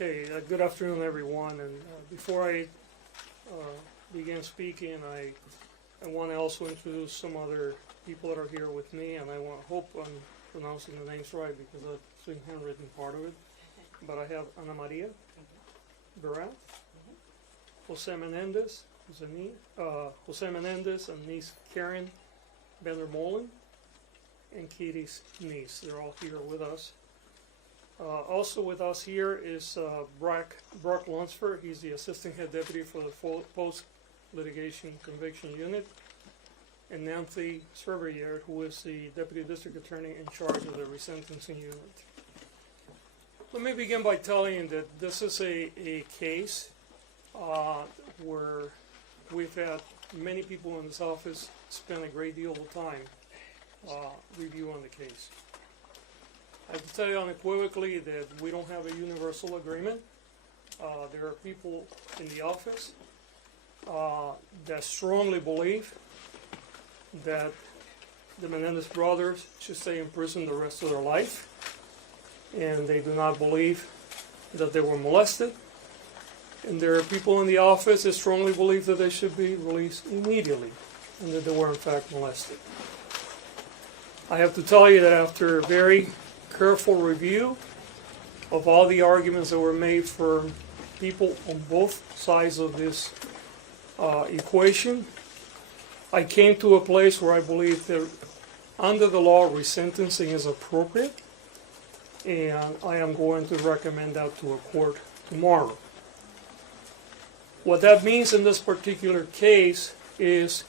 Okay, good afternoon, everyone. And before I begin speaking, I want to also introduce some other people that are here with me, and I hope I'm pronouncing the names right because I've seen handwritten part of it. But I have Ana Maria Barat, Jose Menendez, Jose Menendez, and niece Karen Bender-Molen, and Kitty's niece. They're all here with us. Also with us here is Brock Lunsford. He's the Assistant Head Deputy for the Post-Litigation Conviction Unit, and Nancy Cervier, who is the Deputy District Attorney in charge of the resentencing unit. Let me begin by telling you that this is a case where we've had many people in this office spend a great deal of time reviewing the case. I have to tell you unequivocally that we don't have a universal agreement. There are people in the office that strongly believe that the Menendez brothers should stay in prison the rest of their life, and they do not believe that they were molested. And there are people in the office that strongly believe that they should be released immediately, and that they were in fact molested. I have to tell you that after a very careful review of all the arguments that were made for people on both sides of this equation, I came to a place where I believe that under the law, resentencing is appropriate, and I am going to recommend that to a court tomorrow. What that means in this particular case is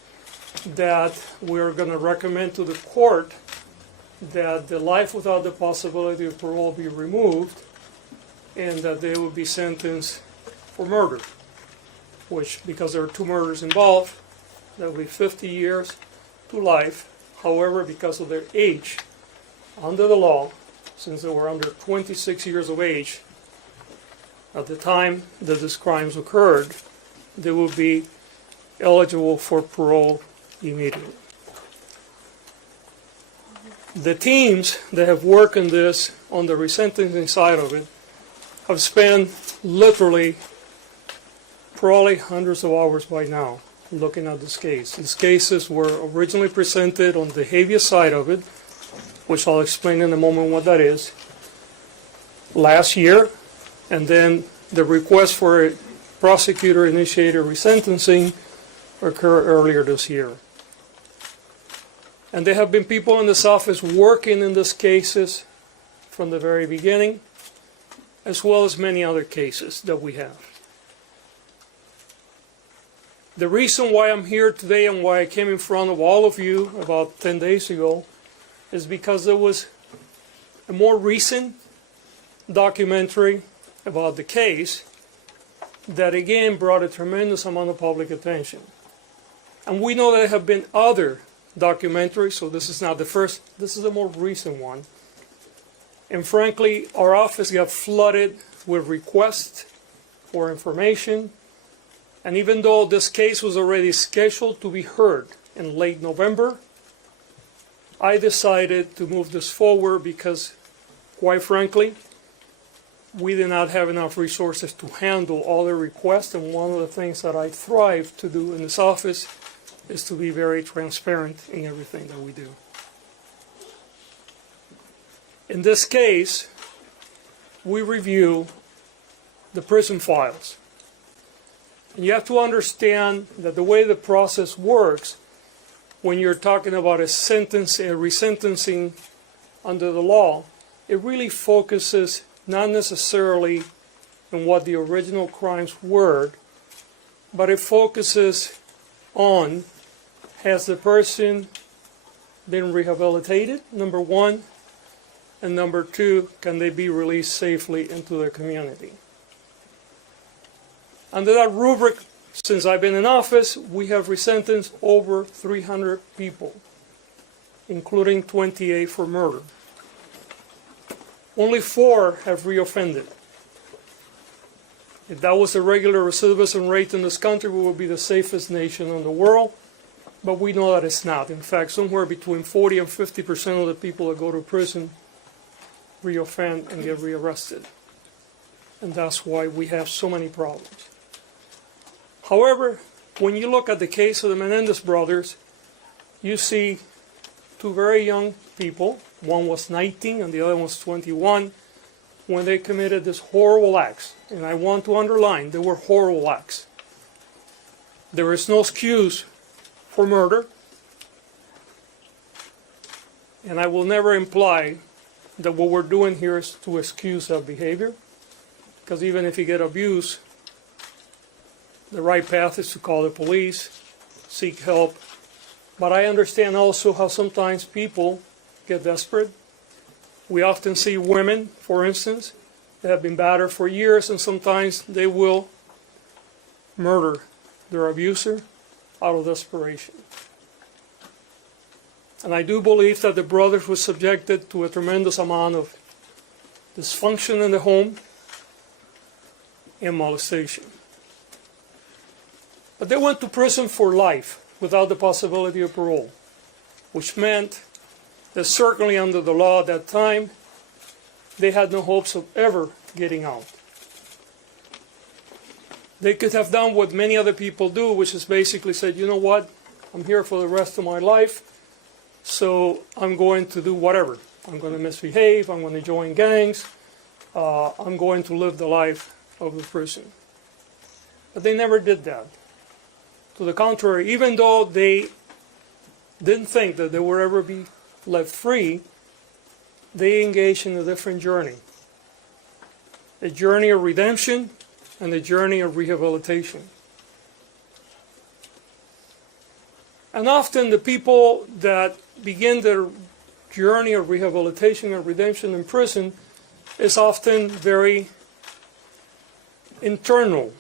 that we're going to recommend to the court that the life without the possibility of parole be removed, and that they will be sentenced for murder, which, because there are two murders involved, that will be 50 years to life. However, because of their age, under the law, since they were under 26 years of age at the time that these crimes occurred, they will be eligible for parole immediately. The teams that have worked on this, on the resentencing side of it, have spent literally probably hundreds of hours by now looking at this case. These cases were originally presented on the habeas side of it, which I'll explain in a moment what that is, last year, and then the request for a prosecutor-initiated resentencing occurred earlier this year. And there have been people in this office working in these cases from the very beginning, as well as many other cases that we have. The reason why I'm here today and why I came in front of all of you about 10 days ago is because there was a more recent documentary about the case that again brought a tremendous amount of public attention. And we know there have been other documentaries, so this is not the first, this is the more recent one. And frankly, our office got flooded with requests for information. And even though this case was already scheduled to be heard in late November, I decided to move this forward because, quite frankly, we did not have enough resources to handle all the requests. And one of the things that I thrive to do in this office is to be very transparent in everything that we do. In this case, we review the prison files. And you have to understand that the way the process works, when you're talking about a resentencing under the law, it really focuses not necessarily on what the original crimes were, but it focuses on, has the person been rehabilitated, number one, and number two, can they be released safely into the community? Under that rubric, since I've been in office, we have resentenced over 300 people, including 28 for murder. Only 4 have reoffended. If that was a regular recidivism rate in this country, we would be the safest nation in the world. But we know that it's not. In fact, somewhere between 40 and 50% of the people that go to prison reoffend and get rearrested. and that's why we have so many problems. However, when you look at the case of the Menendez brothers, you see two very young people. One was 19 and the other was 21 when they committed this horrible acts. And I want to underline, they were horrible acts. There is no excuse for murder. And I will never imply that what we're doing here is to excuse that behavior. Because even if you get abused, the right path is to call the police, seek help. But I understand also how sometimes people get desperate. We often see women, for instance, that have been battered for years, and sometimes they will murder their abuser out of desperation. And I do believe that the brothers were subjected to a tremendous amount of dysfunction in the home and molestation. But they went to prison for life without the possibility of parole, which meant that certainly under the law at that time, they had no hopes of ever getting out. They could have done what many other people do, which is basically said, you know what, I'm here for the rest of my life, so I'm going to do whatever. I'm going to misbehave, I'm going to join gangs, I'm going to live the life of the prison. But they never did that. To the contrary, even though they didn't think that they would ever be left free, they engaged in a different journey. A journey of redemption and a journey of rehabilitation. And often the people that begin their journey of rehabilitation and redemption in prison is often very internal.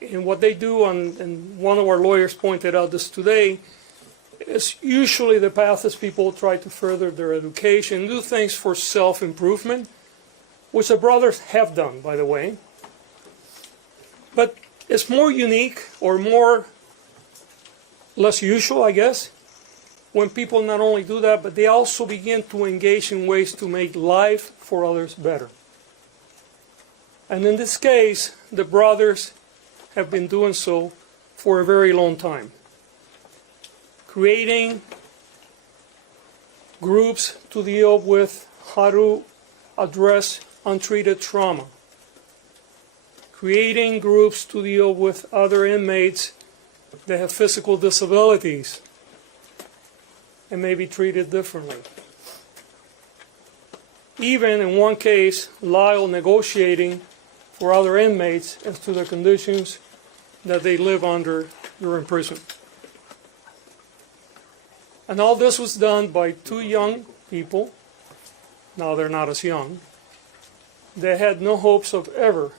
And what they do, and one of our lawyers pointed out this today, is usually the path is people try to further their education, do things for self-improvement, which the brothers have done, by the way. But it's more unique, or less usual, I guess, when people not only do that, but they also begin to engage in ways to make life for others better. And in this case, the brothers have been doing so for a very long time. Creating groups to deal with how to address untreated trauma. Creating groups to deal with other inmates that have physical disabilities and may be treated differently. Even in one case, Lyle negotiating for other inmates as to the conditions that they live under during prison. And all this was done by two young people, now they're not as young, that had no hopes of ever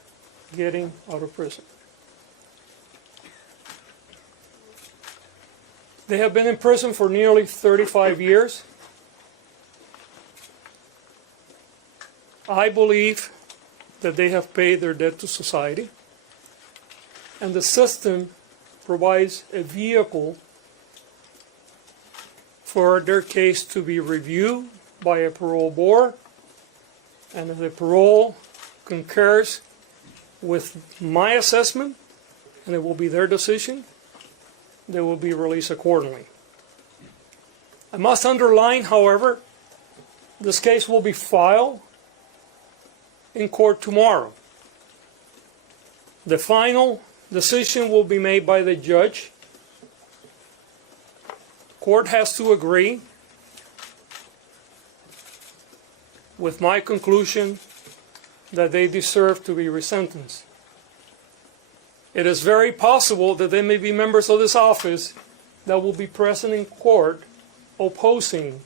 getting out of prison. They have been in prison for nearly 35 years. I believe that they have paid their debt to society, and the system provides a vehicle for their case to be reviewed by a parole board, and if the parole concurs with my assessment, and it will be their decision, they will be released accordingly. I must underline, however, this case will be filed in court tomorrow. The final decision will be made by the judge. Court has to agree with my conclusion that they deserve to be resentenced. It is very possible that there may be members of this office that will be present in court opposing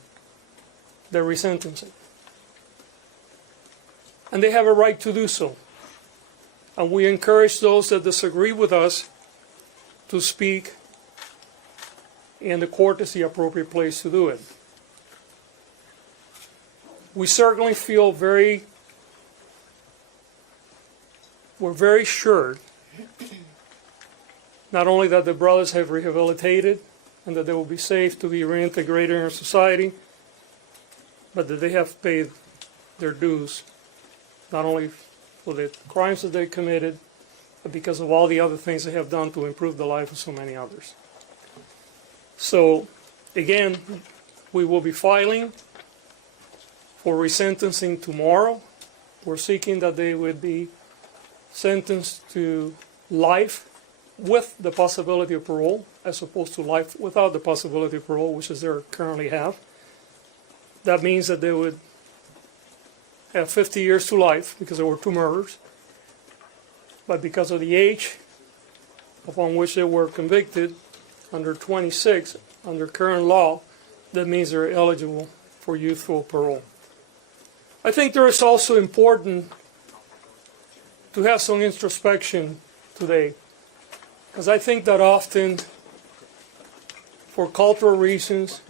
the resentencing. And they have a right to do so. And we encourage those that disagree with us to speak, and the court is the appropriate place to do it. We certainly feel we're very sure not only that the brothers have rehabilitated and that they will be safe to be reintegrated in our society, but that they have paid their dues, not only for the crimes that they committed, but because of all the other things they have done to improve the life of so many others. So, again, we will be filing for resentencing tomorrow. We're seeking that they would be sentenced to life with the possibility of parole, as opposed to life without the possibility of parole, which is they currently have. That means that they would have 50 years to life because there were 2 murders. But because of the age upon which they were convicted, under 26, under current law, that means they're eligible for youthful parole. I think there is also important to have some introspection today, because I think that often, for cultural reasons,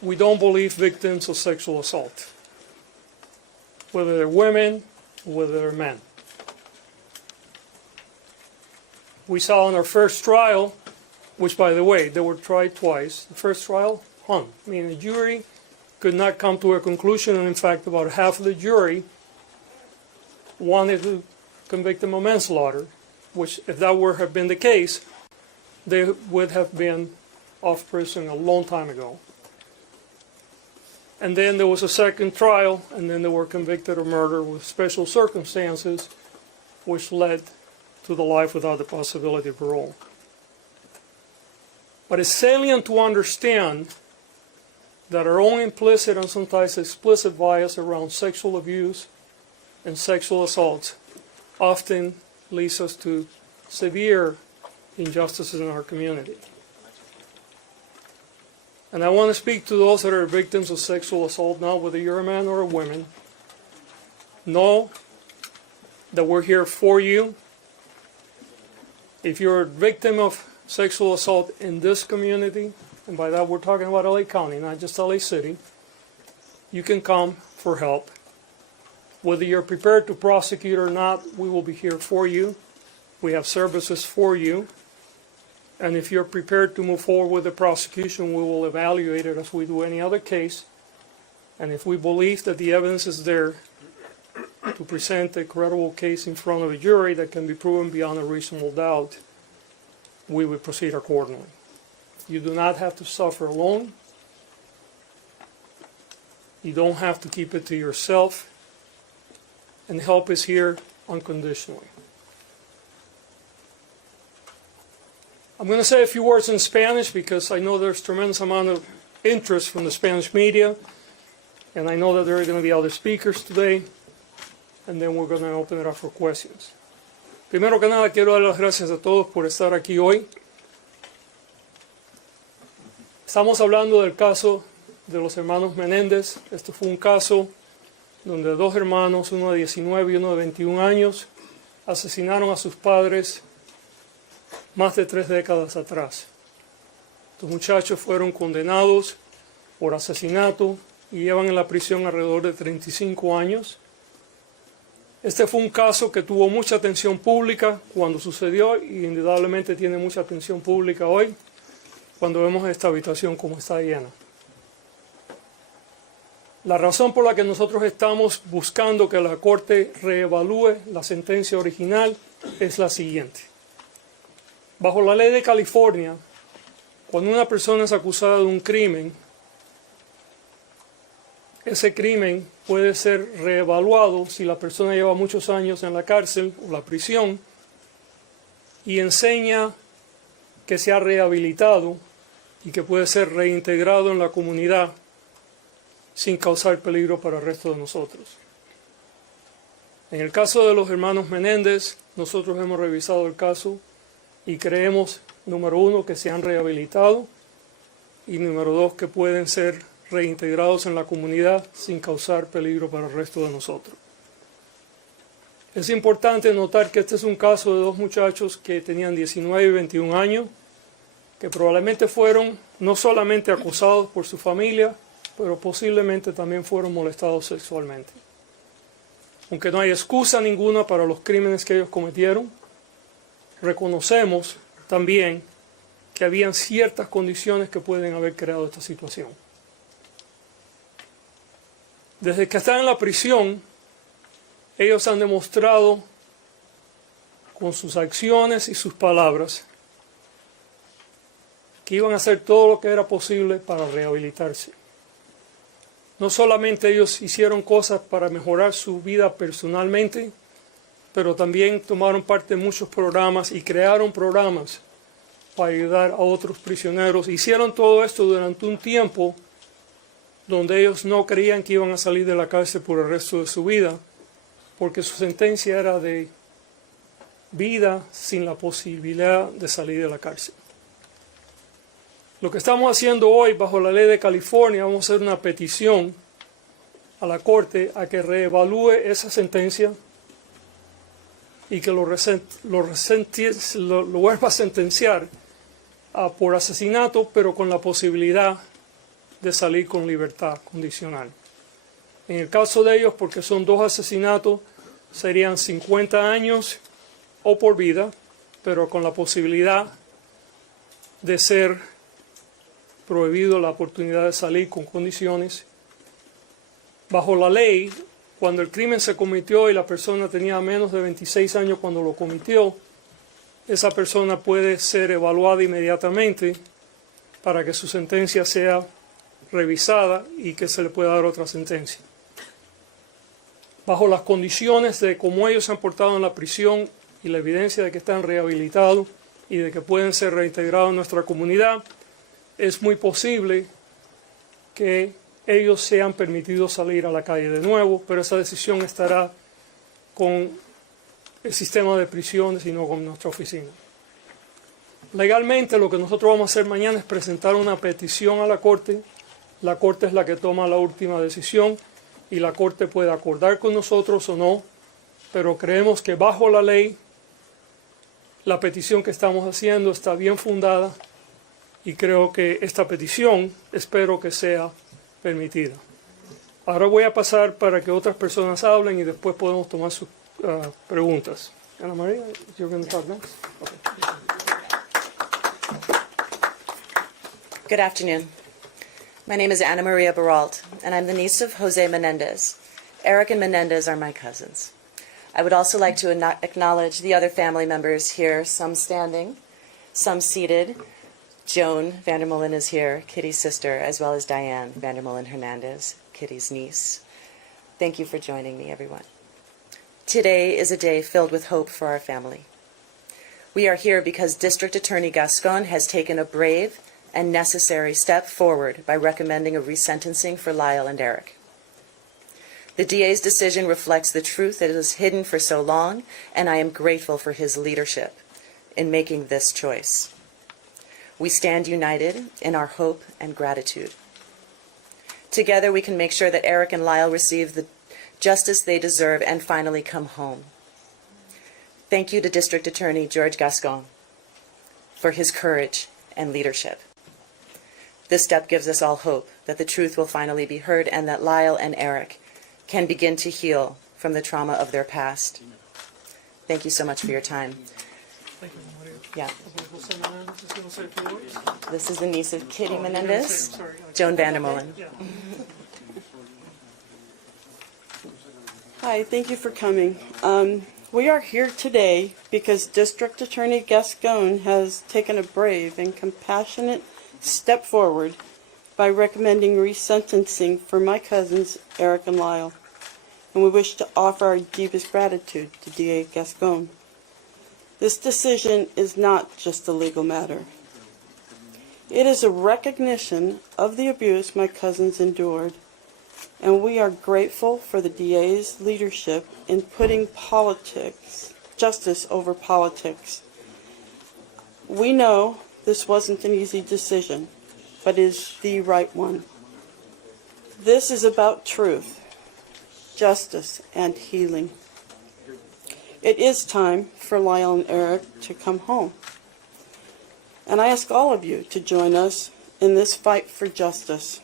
we don't believe victims of sexual assault, whether they're women or whether they're men. We saw in our first trial, which, by the way, they were tried twice. The first trial hung. I mean, the jury could not come to a conclusion, and in fact, about half of the jury wanted to convict them of manslaughter, which, if that were have been the case, they would have been off prison a long time ago. And then there was a second trial, and then they were convicted of murder with special circumstances, which led to the life without the possibility of parole. But it's salient to understand that our own implicit and sometimes explicit bias around sexual abuse and sexual assaults often leads us to severe injustices in our community. And I want to speak to those that are victims of sexual assault now, whether you're a man or a woman. Know that we're here for you. If you're a victim of sexual assault in this community, and by that we're talking about LA County, not just LA City, you can come for help. Whether you're prepared to prosecute or not, we will be here for you. We have services for you. And if you're prepared to move forward with the prosecution, we will evaluate it as we do any other case. And if we believe that the evidence is there to present a credible case in front of a jury that can be proven beyond a reasonable doubt, we will proceed accordingly. You do not have to suffer alone. You don't have to keep it to yourself. And help is here unconditionally. I'm going to say a few words in Spanish because I know there's tremendous amount of interest from the Spanish media, and I know that there are going to be other speakers today, and then we're going to open it up for questions. Primero que nada, quiero dar las gracias a todos por estar aquí hoy. Estamos hablando del caso de los hermanos Menéndez. Esto fue un caso donde 2 hermanos, uno de 19 y uno de 21 años, asesinaron a sus padres más de 3 décadas atrás. Estos muchachos fueron condenados por asesinato y llevan en la prisión alrededor de 35 años. Este fue un caso que tuvo mucha atención pública cuando sucedió y indudablemente tiene mucha atención pública hoy cuando vemos esta habitación como está llena. La razón por la que nosotros estamos buscando que la Corte reevalúe la sentencia original es la siguiente. Bajo la ley de California, cuando una persona es acusada de un crimen, ese crimen puede ser reevaluado si la persona lleva muchos años en la cárcel o la prisión y enseña que se ha rehabilitado y que puede ser reintegrado en la comunidad sin causar peligro para el resto de nosotros. En el caso de los hermanos Menéndez, nosotros hemos revisado el caso y creemos, número 1, que se han rehabilitado y número 2, que pueden ser reintegrados en la comunidad sin causar peligro para el resto de nosotros. Es importante notar que este es un caso de 2 muchachos que tenían 19 y 21 años, que probablemente fueron no solamente acosados por su familia, pero posiblemente también fueron molestados sexualmente. Aunque no hay excusa ninguna para los crímenes que ellos cometieron, reconocemos también que habían ciertas condiciones que pueden haber creado esta situación. Desde que están en la prisión, ellos han demostrado con sus acciones y sus palabras que iban a hacer todo lo que era posible para rehabilitarse. No solamente ellos hicieron cosas para mejorar su vida personalmente, pero también tomaron parte en muchos programas y crearon programas para ayudar a otros prisioneros. Hicieron todo esto durante un tiempo donde ellos no creían que iban a salir de la cárcel por el resto de su vida, porque su sentencia era de vida sin la posibilidad de salir de la cárcel. Lo que estamos haciendo hoy bajo la ley de California, vamos a hacer una petición a la Corte a que reevalúe esa sentencia y que lo vuelva a sentenciar por asesinato, pero con la posibilidad de salir con libertad condicional. En el caso de ellos, porque son 2 asesinatos, serían 50 años o por vida, pero con la posibilidad de ser prohibido la oportunidad de salir con condiciones. Bajo la ley, cuando el crimen se cometió y la persona tenía menos de 26 años cuando lo cometió, esa persona puede ser evaluada inmediatamente para que su sentencia sea revisada y que se le pueda dar otra sentencia. Bajo las condiciones de cómo ellos se han portado en la prisión y la evidencia de que están rehabilitados y de que pueden ser reintegrados en nuestra comunidad, es muy posible que ellos sean permitidos salir a la calle de nuevo, pero esa decisión estará con el sistema de prisiones y no con nuestra oficina. Legalmente, lo que nosotros vamos a hacer mañana es presentar una petición a la Corte. La Corte es la que toma la última decisión y la Corte puede acordar con nosotros o no, pero creemos que bajo la ley la petición que estamos haciendo está bien fundada y creo que esta petición espero que sea permitida. Ahora voy a pasar para que otras personas hablen y después podemos tomar sus preguntas. Ana María, you're going to talk next? Okay. Good afternoon. My name is Ana Maria Baralt, and I'm the niece of Jose Menendez. Erik and Menendez are my cousins. I would also like to acknowledge the other family members here, some standing, some seated. Joan Vandermolen is here, Kitty's sister, as well as Diane Vandermolen Hernandez, Kitty's niece. Thank you for joining me, everyone. Today is a day filled with hope for our family. We are here because District Attorney Gascon has taken a brave and necessary step forward by recommending a resentencing for Lyle and Erik. The DA's decision reflects the truth that is hidden for so long, and I am grateful for his leadership in making this choice. We stand united in our hope and gratitude. Together we can make sure that Erik and Lyle receive the justice they deserve and finally come home. Thank you to District Attorney George Gascon for his courage and leadership. This step gives us all hope that the truth will finally be heard and that Lyle and Erik can begin to heal from the trauma of their past. Thank you so much for your time. Thank you, Maria. Yeah. Say a few words. This is the niece of Kitty Menendez, Sorry. Joan Vandermolen. Yeah. Hi, thank you for coming. We are here today because District Attorney Gascon has taken a brave and compassionate step forward by recommending resentencing for my cousins Erik and Lyle, and we wish to offer our deepest gratitude to DA Gascon. This decision is not just a legal matter. It is a recognition of the abuse my cousins endured, and we are grateful for the DA's leadership in putting justice over politics. We know this wasn't an easy decision, but is the right one. This is about truth, justice, and healing. It is time for Lyle and Erik to come home. And I ask all of you to join us in this fight for justice.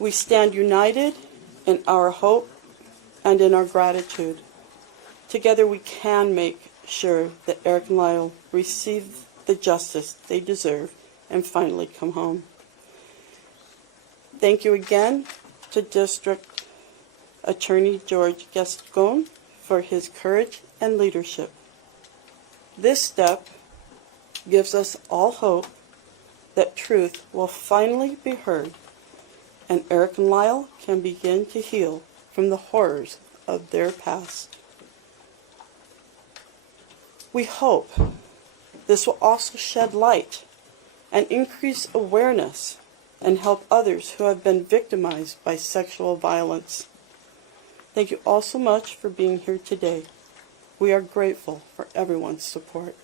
We stand united in our hope and in our gratitude. Together we can make sure that Erik and Lyle receive the justice they deserve and finally come home. Thank you again to District Attorney George Gascon for his courage and leadership. This step gives us all hope that truth will finally be heard and Erik and Lyle can begin to heal from the horrors of their past. We hope this will also shed light and increase awareness and help others who have been victimized by sexual violence. Thank you all so much for being here today. We are grateful for everyone's support.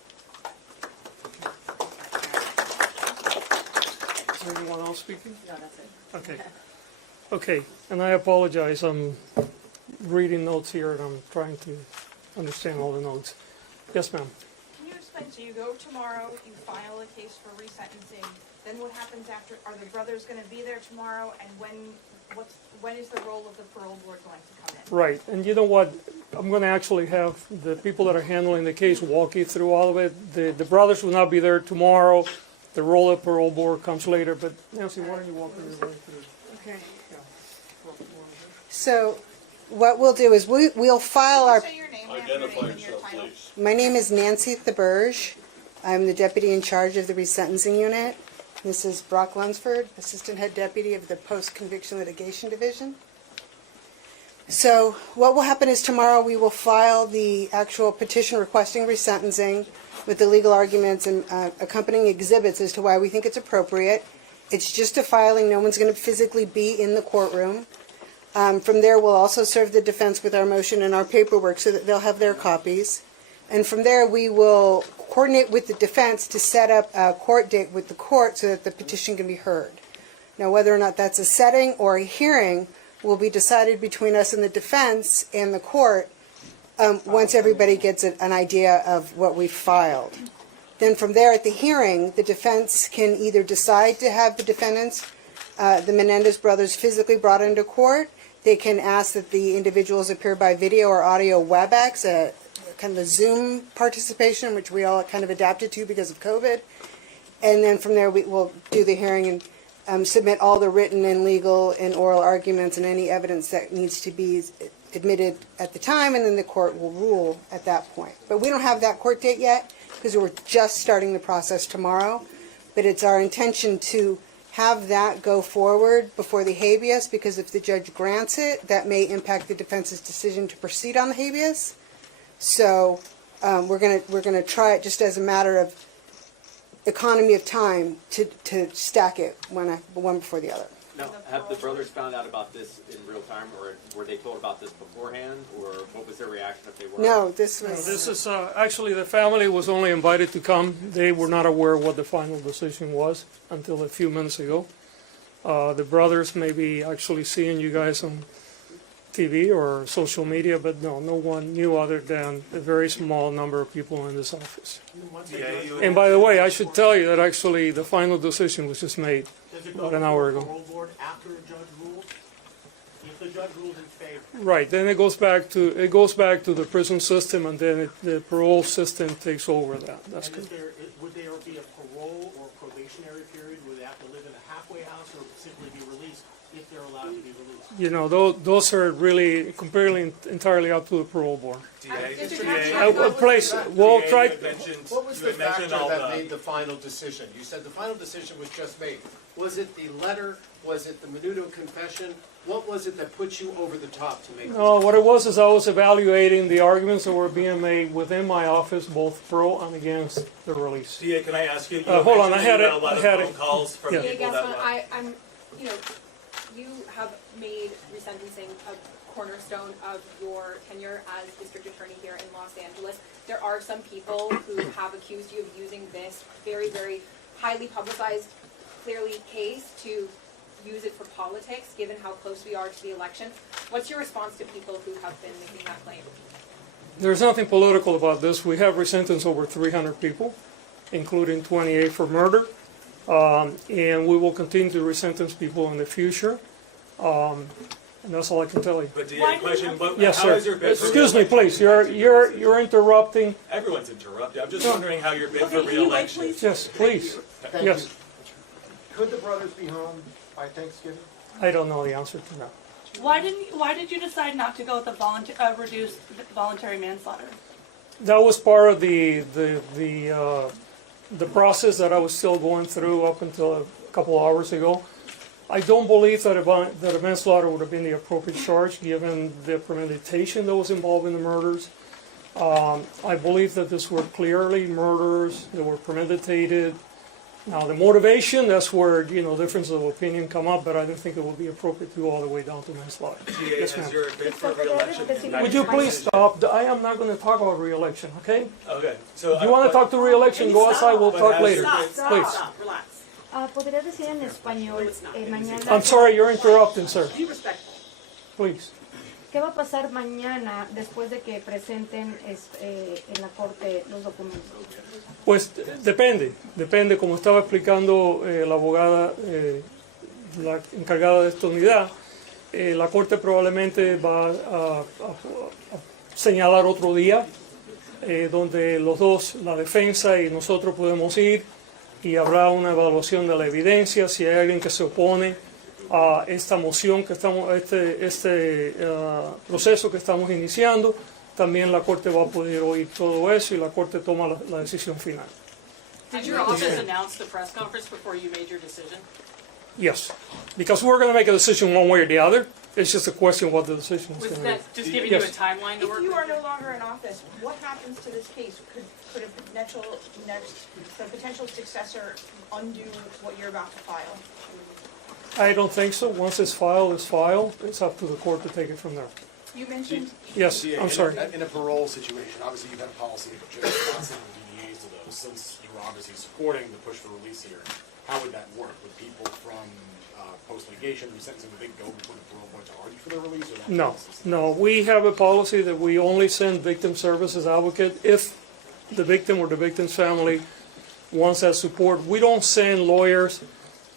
Is there anyone else speaking? No, that's it. Okay. Okay, and I apologize, I'm reading notes here and I'm trying to understand all the notes. Yes, ma'am. Can you explain, so you go tomorrow, you file a case for resentencing, then what happens after, are the brothers gonna be there tomorrow, and when is the role of the parole board going to come in? Right, and you know what, I'm gonna actually have the people that are handling the case walk you through all of it. The brothers will not be there tomorrow, the role of parole board comes later, but Nancy, why don't you walk everybody through? Okay. Yeah. So what we'll do is we'll file our, Say your name after your name and your title. my name is Nancy Theberge. I'm the deputy in charge of the resentencing unit. This is Brock Lunsford, assistant head deputy of the post-conviction litigation division. So what will happen is tomorrow we will file the actual petition requesting resentencing with the legal arguments and accompanying exhibits as to why we think it's appropriate. It's just a filing. No one's going to physically be in the courtroom. From there, we'll also serve the defense with our motion and our paperwork so that they'll have their copies. And from there, we will coordinate with the defense to set up a court date with the court so that the petition can be heard. Now, whether or not that's a setting or a hearing will be decided between us and the defense and the court once everybody gets an idea of what we've filed. Then from there at the hearing, the defense can either decide to have the defendants, the Menendez brothers, physically brought into court. They can ask that the individuals appear by video or audio WebEx, kind of a Zoom participation, which we all kind of adapted to because of COVID. And then from there, we will do the hearing and submit all the written and legal and oral arguments and any evidence that needs to be admitted at the time, and then the court will rule at that point. But we don't have that court date yet because we're just starting the process tomorrow. But it's our intention to have that go forward before the habeas, because if the judge grants it, that may impact the defense's decision to proceed on the habeas. So we're gonna try it just as a matter of economy of time to stack it one before the other. Now, have the brothers found out about this in real time, or were they told about this beforehand, or what was their reaction if they were? No, this No, was. this is, actually, the family was only invited to come. They were not aware what the final decision was until a few minutes ago. The brothers may be actually seeing you guys on TV or social media, but no one knew other than a very small number of people in this office. And by the way, I should tell you that actually the final decision was just made about an hour ago. Parole board after a judge rules? If the judge rules in favor? Right, then it goes back to the prison system, and then the parole system takes over that. That's And good. would there be a parole or probationary period? Would they have to live in a halfway house or simply be released if they're allowed to be released? You know, those are really completely entirely up to the parole board. We'll try. What was the factor that made the final decision? You said the final decision was just made. Was it the letter? Was it the Menudo confession? What was it that put you over the top to make this? No, what it was is I was evaluating the arguments that were being made within my office, both pro and against the release. DA, can I ask you? Hold on, I had a lot of it. phone calls from Yeah. people Gascon, that. I'm, you have made resentencing a cornerstone of your tenure as district attorney here in Los Angeles. There are some people who have accused you of using this very, very highly publicized, clearly case to use it for politics, given how close we are to the election. What's your response to people who have been making that claim? There's nothing political about this. We have resentenced over 300 people, including 28 for murder, and we will continue to resentence people in the future. And that's all I can tell you. But DA, question, Yes, how sir. has your bid for Excuse me, re-election please. You're interrupting. Everyone's interrupted. I'm just wondering how your bid for re-election. Yes, please. Thank Yes. you. Could the brothers be home by Thanksgiving? I don't know the answer to that. Why did you decide not to go with the reduced voluntary manslaughter? That was part of the process that I was still going through up until a couple of hours ago. I don't believe that a manslaughter would have been the appropriate charge given the premeditation that was involved in the murders. I believe that these were clearly murders that were premeditated. Now, the motivation, that's where, differences of opinion come up, but I don't think it would be appropriate to go all the way down to manslaughter. Yes, ma'am. Has your bid for re-election? Would you please stop? I am not going to talk about re-election, okay? Okay, so. If you want to talk to re-election, go outside, we'll talk later. Please. Relax. ¿Podría decir en español mañana? I'm sorry, you're interrupting, sir. Please. ¿Qué va a pasar mañana después de que presenten en la corte los documentos? Pues depende, como estaba explicando la abogada, la encargada de esta unidad, la corte probablemente va a señalar otro día donde los dos, la defensa y nosotros podemos ir y habrá una evaluación de la evidencia. Si hay alguien que se opone a esta moción que estamos, a este proceso que estamos iniciando, también la Corte va a poder oír todo eso y la Corte toma la decisión final. Did your office announce the press conference before you made your decision? Yes, because we're going to make a decision one way or the other. It's just a question of what the decision is Was going to be. that just giving you a timeline to work If you with? are no longer in office, what happens to this case? Could a potential successor undo what you're about to file? I don't think so. Once it's filed, it's filed. It's up to the court to take it from there. You mentioned Yes, I'm sorry. In a parole situation, obviously you've had a policy of just not sending DDAs to those. Since you were obviously supporting the push for release here, how would that work? Would people from post-litigation, resentencing, would they go before the parole board to argue for their release? Or that No, process? no. We have a policy that we only send victim services advocate if the victim or the victim's family wants that support. We don't send lawyers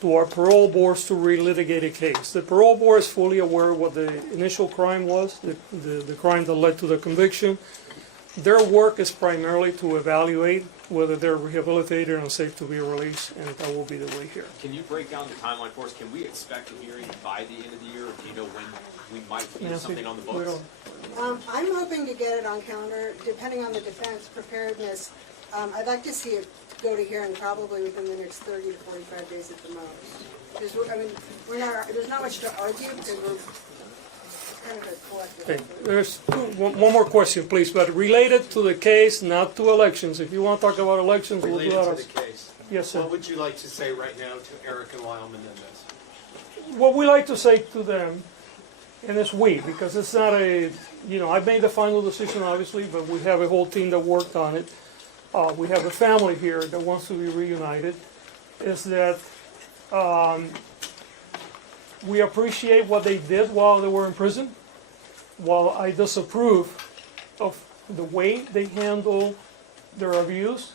to our parole boards to relitigate a case. The parole board is fully aware of what the initial crime was, the crime that led to the conviction. Their work is primarily to evaluate whether they're rehabilitated and safe to be released, and that will be the way here. Can you break down the timeline for us? Can we expect a hearing by the end of the year? Or do you know when we might hear something on the We books? don't- I'm hoping to get it on calendar, depending on the defense preparedness. I'd like to see it go to hearing probably within the next 30 to 45 days at the most. There's not much to argue because we're kind of a collective. Okay, there's one more question, please, but related to the case, not to elections. If you want to talk about elections, we'll do Related that. to the case. Yes, sir. What would you like to say right now to Erik and Lyle Menendez? What we like to say to them, and it's we, because it's not I made the final decision, obviously, but we have a whole team that worked on it. We have a family here that wants to be reunited, is that we appreciate what they did while they were in prison. While I disapprove of the way they handle their abuse,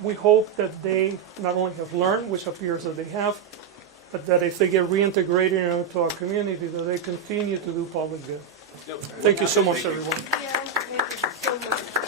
we hope that they not only have learned, which appears that they have, but that if they get reintegrated into our community, that they continue to do public good. Thank you so much, everyone. Yeah, thank you so much.